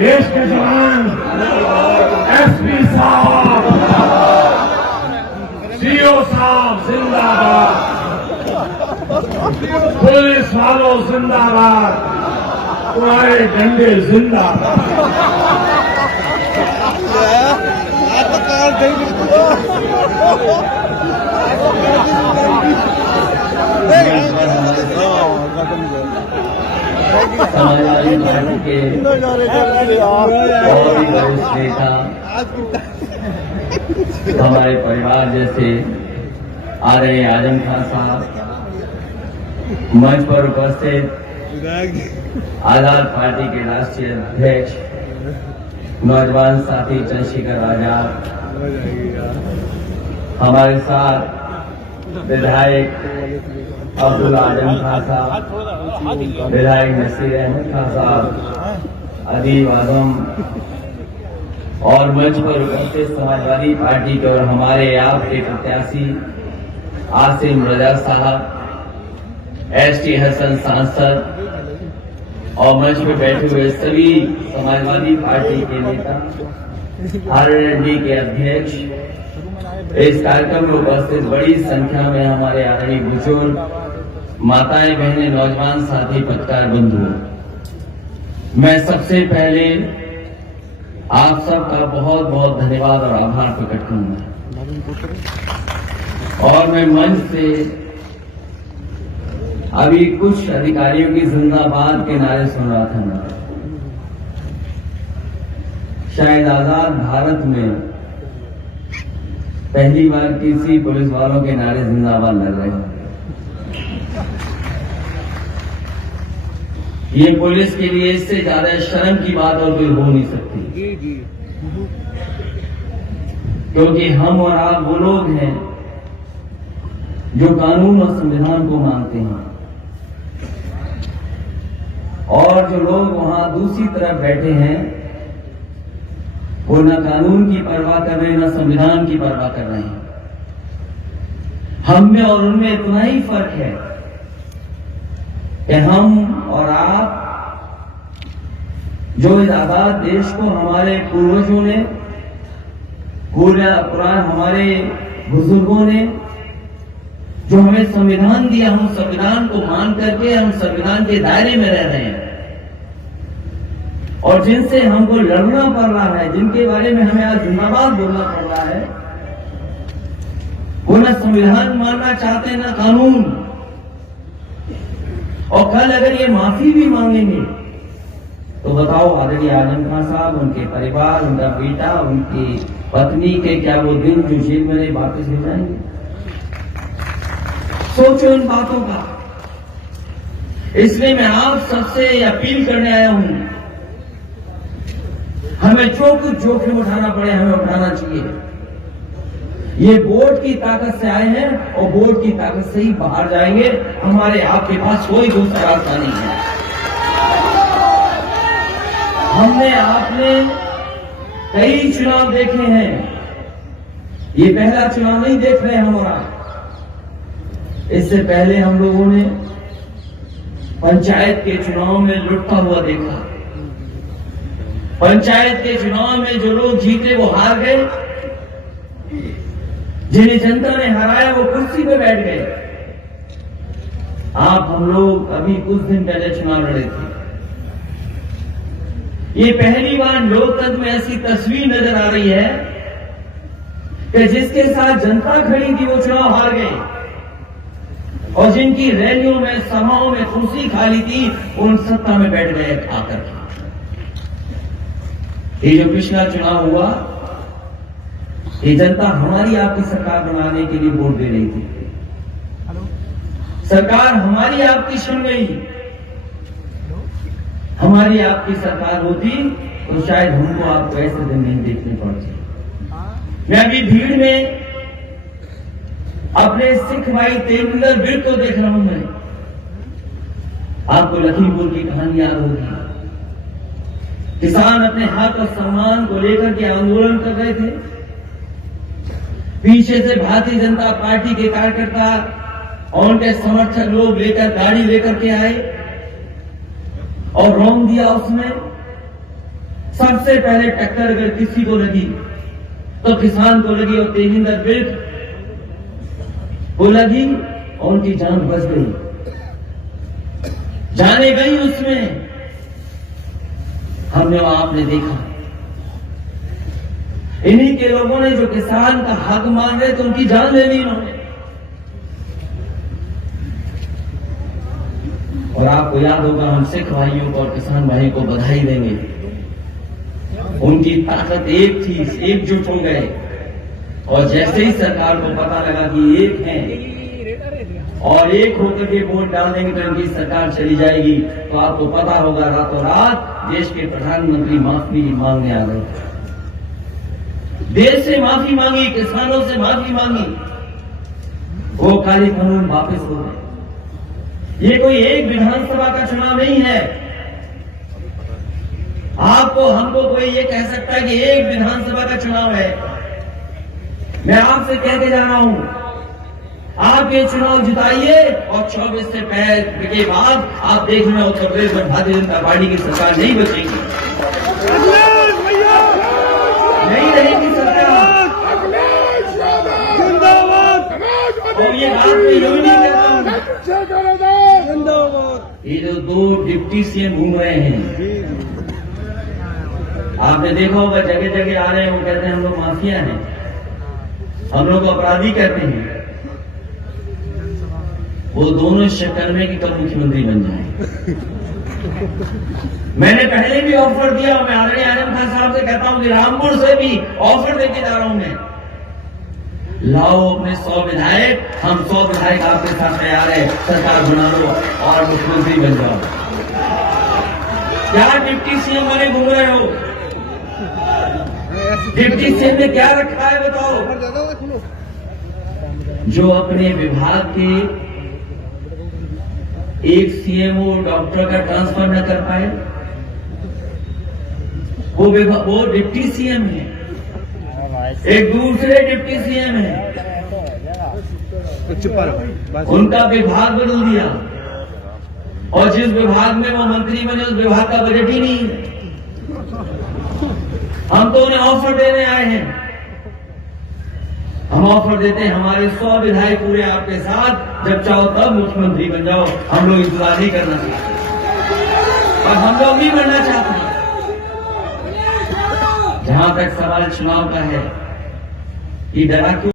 देश के जवान, एसपी साहब, सीओ साहब जिंदाबाद, पुलिस वालों जिंदाबाद, तुम्हारे डंडे जिंदाबाद। समाजवादी पार्टी के और वरिष्ठ नेता, हमारे परिवार जैसे आदरणीय आजम खान साहब, मंच पर उपस्थित आजाद पार्टी के राष्ट्रीय अध्यक्ष नौजवान साथी चंद्रशेखर आजाद, हमारे साथ विधायक अब्दुल आजम खान साहब, विधायक नसीर अहमद खान साहब, अदीब आजम और मंच पर उपस्थित समाजवादी पार्टी के और हमारे आपके प्रत्याशी आसिम रजा साहब, एसटी हसन सांसद और मंच पर बैठे हुए सभी समाजवादी पार्टी के नेता, आरएलडी के अध्यक्ष, इस कार्यक्रम में उपस्थित बड़ी संख्या में हमारे आदरणीय बुजुर्ग, माताएं, बहनें, नौजवान साथी, पत्रकार बंधु, मैं सबसे पहले आप सबका बहुत बहुत धन्यवाद और आभार प्रकट करूंगा। और मैं मंच से अभी कुछ अधिकारियों की जिंदाबाद के नारे सुन रहा था। मैं शायद आजाद भारत में पहली बार किसी पुलिस वालों के नारे जिंदाबाद लग रहे हैं। ये पुलिस के लिए इससे ज्यादा शर्म की बात और कोई हो नहीं सकती, क्योंकि हम और आप वो लोग हैं जो कानून और संविधान को मानते हैं, और जो लोग वहां दूसरी तरफ बैठे हैं वो न कानून की परवाह कर रहे हैं, न संविधान की परवाह कर रहे हैं। हम में और उनमें इतना ही फर्क है कि हम और आप जो इस आजाद देश को हमारे पूर्वजों ने, पुराने हमारे बुजुर्गों ने जो हमें संविधान दिया, हम संविधान को मान करके हम संविधान के दायरे में रह रहे हैं, और जिनसे हमको लड़ना पड़ रहा है, जिनके बारे में हमें आज जिंदाबाद बोलना पड़ रहा है, वो न संविधान मानना चाहते न कानून। और कल अगर ये माफी भी मांगेंगे तो बताओ आदरणीय आजम खान साहब, उनके परिवार, उनका बेटा, उनकी पत्नी के क्या वो दिन जो जेल में रहे वापस हो जाएंगे? सोचो इन बातों का। इसलिए मैं आप सबसे अपील करने आया हूं, हमें जो कुछ जोखिम उठाना पड़े हमें उठाना चाहिए। ये वोट की ताकत से आए हैं और वोट की ताकत से ही बाहर जाएंगे। हमारे आपके पास कोई दूसरा रास्ता नहीं है। हमने आपने कई चुनाव देखे हैं, ये पहला चुनाव नहीं देख रहे हम। और इससे पहले हम लोगों ने पंचायत के चुनाव में लुटता हुआ देखा। पंचायत के चुनाव में जो लोग जीते वो हार गए, जिन्हें जनता ने हराया वो कुर्सी पे बैठ गए। हम लोग अभी कुछ दिन पहले चुनाव लड़े थे। ये पहली बार लोकतंत्र में ऐसी तस्वीर नजर आ रही है कि जिसके साथ जनता खड़ी थी वो चुनाव हार गए, और जिनकी रैलियों में, सभाओं में कुर्सी खाली थी, उन सत्ता में बैठ गए आकर। ये जो पिछला चुनाव हुआ, ये जनता हमारी आपकी सरकार बनाने के लिए वोट दे रही थी। सरकार हमारी आपकी सुन गई। हमारी आपकी सरकार होती तो शायद हमको आपको ऐसे दिन नहीं देखने पड़ते। मैं अभी भीड़ में अपने सिख भाई तेंदुलकर वीर को देख रहा हूं। मैं आपको लखीमपुर की कहानी याद होगी। किसान अपने हक और सम्मान को लेकर के आंदोलन कर रहे थे। पीछे से भारतीय जनता पार्टी के कार्यकर्ता और उनके समर्थक लोग लेकर गाड़ी लेकर के आए और रौंद दिया उसमें। सबसे पहले टक्कर अगर किसी को लगी तो किसान को लगी, और तेजिंदर बिर्ड को लगी और उनकी जान बच गई, जाने गई उसमें। हमने वहां आपने देखा इन्हीं के लोगों ने जो किसान का हक मांग रहे थे उनकी जान ले ली उन्होंने। और आपको याद होगा, हम सिख भाइयों को और किसान भाइयों को बधाई देंगे। उनकी ताकत एक थी, एकजुट हो गए, और जैसे ही सरकार को पता लगा कि एक हैं और एक होकर के वोट डाल देंगे तो इनकी सरकार चली जाएगी, तो आपको पता होगा रातों रात देश के प्रधानमंत्री माफी मांगने आ गए। देश से माफी मांगी, किसानों से माफी मांगी, वो काले कानून वापस हो गए। ये कोई एक विधानसभा का चुनाव नहीं है। आपको हमको कोई ये कह सकता है कि एक विधानसभा का चुनाव है। मैं आपसे कहते जा रहा हूं, आप ये चुनाव जिताइए और 24 से पहले के बाद आप देख रहे उत्तर प्रदेश में भारतीय जनता पार्टी की सरकार नहीं बचेगी, नहीं रहेगी सरकार। और ये बात मैं यूं नहीं कहता हूं, ये जो दो डिप्टी सीएम घूम रहे हैं, आपने देखा होगा जगह जगह आ रहे हैं, वो कहते हैं हम लोग माफिया हैं, हम लोग अपराधी कहते हैं। वो दोनों शक्ल में कि कब मुख्यमंत्री बन जाए। मैंने पहले भी ऑफर दिया, मैं आदरणीय आजम खान साहब से कहता हूं कि रामपुर से भी ऑफर देके जा रहा हूं मैं, लाओ अपने 100 विधायक, हम 100 विधायक आपके साथ तैयार है, सरकार बना लो और मुख्यमंत्री बन जाओ। क्या डिप्टी सीएम बने घूम रहे हो? डिप्टी सीएम ने क्या रखा है बताओ? जो अपने विभाग के एक सीएमओ डॉक्टर का ट्रांसफर न कर पाए, वो डिप्टी सीएम है, एक दूसरे डिप्टी सीएम है, उनका विभाग बदल दिया, और जिस विभाग में वो मंत्री बने उस विभाग का बजट ही नहीं है। हम तो उन्हें ऑफर देने आए हैं, हम ऑफर देते हैं हमारे 100 विधायक पूरे आपके साथ, जब चाहो तब मुख्यमंत्री बन जाओ, हम लोग इंतजार नहीं करना चाहते और हम लोग नहीं बनना चाहते। जहां तक सवाल चुनाव का है, ये डरा क्यों?